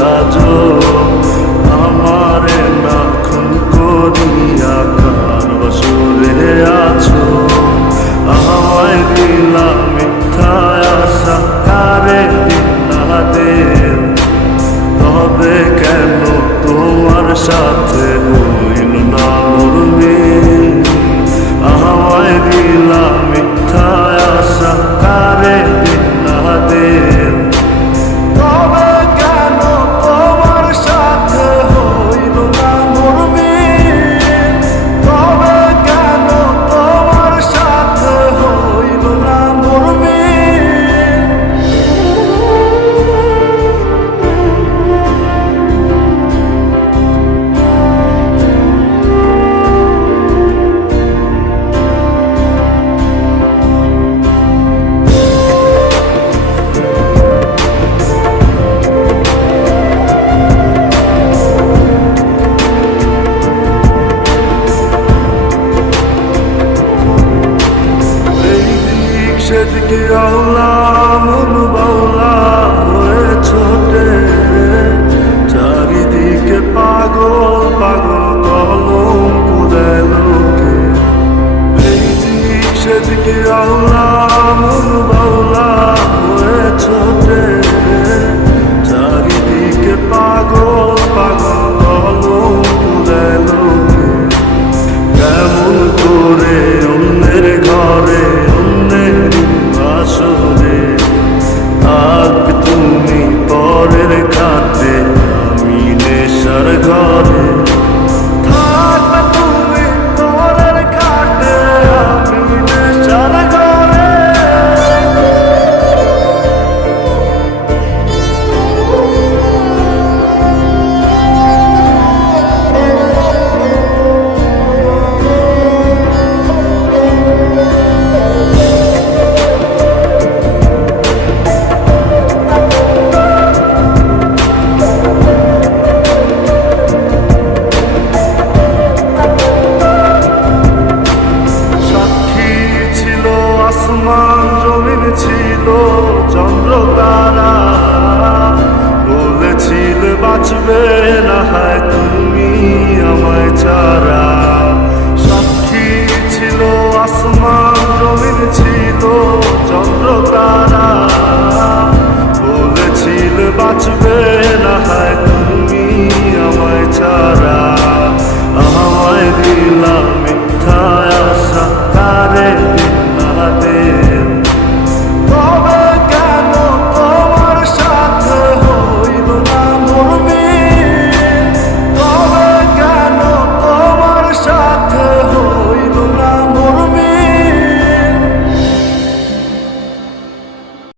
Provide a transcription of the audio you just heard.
সাজো, আমারে না খুন করিয়া কার বাসরে আছো। আমায় দিলা মিথ্যা আশা, কারে দিলা দেব, তবে কেন তোমার সাথে হইল না মোর মিল। আমায় দিলা মিথ্যা আশা, কারে দিলা দেব, তবে কেন তোমার সাথে হইল না মোর মিল। তবে কেন তোমার সাথে হইল না মোর মিল। সেদিকে আওলা মন বাউলা হয়ে ছোটে, চারিদিকে পাগল পাগল কলম দেয় লোকে। এই দিক সেদিকে আওলা মন বাউলা হয়ে ছোটে, চারিদিকে পাগল পাগল কলম দেয় লোকে। কেমন করে অন্যের ঘরে আসরে থাকবে তুমি পরের খাতে, আমি নেশার ঘরে। থাকবে তুমি পরের খাতে, আমি নেশার ঘরে। আসমান জমিন ছিল চন্দ্র তারা, বলেছিল বাঁচবে না হয়।